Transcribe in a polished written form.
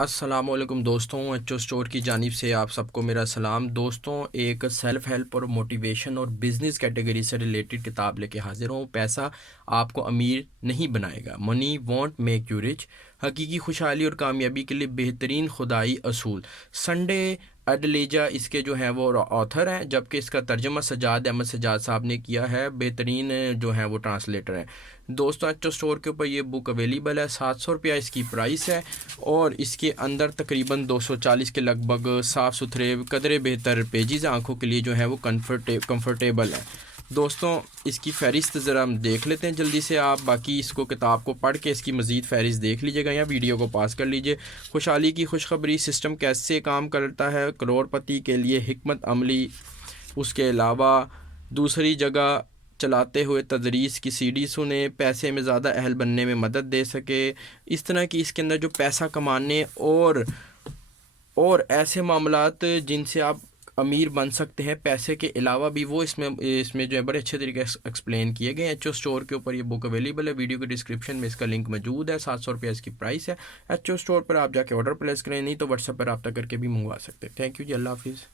السلام علیکم دوستوں، ایچ او اسٹور کی جانب سے آپ سب کو میرا سلام۔ دوستوں، ایک سیلف ہیلپ اور موٹیویشن اور بزنس کیٹیگری سے ریلیٹڈ کتاب لے کے حاضر ہوں۔ پیسہ آپ کو امیر نہیں بنائے گا، منی وونٹ میک یو رچ، حقیقی خوشحالی اور کامیابی کے لیے بہترین خدائی اصول۔ سنڈے ایڈلیجا اس کے جو ہیں وہ آتھر ہیں، جبکہ اس کا ترجمہ سجاد احمد سجاد صاحب نے کیا ہے، بہترین جو ہیں وہ ٹرانسلیٹر ہیں۔ دوستوں، ایچ او اسٹور کے اوپر یہ بک اویلیبل ہے، 700 روپیہ اس کی پرائس ہے، اور اس کے اندر تقریباً 240 کے لگ بھگ صاف ستھرے قدرے بہتر پیجز آنکھوں کے لیے جو ہیں وہ کمفرٹیبل ہیں۔ دوستوں، اس کی فہرست ذرا ہم دیکھ لیتے ہیں جلدی سے۔ آپ باقی اس کو کتاب کو پڑھ کے اس کی مزید فہرست دیکھ لیجیے گا یا ویڈیو کو پاس کر لیجیے۔ خوشحالی کی خوشخبری سسٹم کیسے کام کرتا ہے، کروڑ پتی کے لیے حکمت عملی، اس کے علاوہ دوسری جگہ چلاتے ہوئے تدریس کی سی ڈی سنیں، پیسے میں زیادہ اہل بننے میں مدد دے سکے۔ اس طرح کی اس کے اندر جو پیسہ کمانے اور ایسے معاملات جن سے آپ امیر بن سکتے ہیں پیسے کے علاوہ بھی، وہ اس میں جو ہے بڑے اچھے طریقے سے ایکسپلین کیے گئے ہیں۔ ایچ او اسٹور کے اوپر یہ بک اویلیبل ہے، ویڈیو کے ڈسکرپشن میں اس کا لنک موجود ہے۔ 700 روپیہ اس کی پرائس ہے۔ ایچ او اسٹور پر آپ جا کے آرڈر پلیس کریں، نہیں تو واٹس ایپ پر رابطہ کر کے بھی منگوا سکتے ہیں۔ تھینک یو جی، اللہ حافظ۔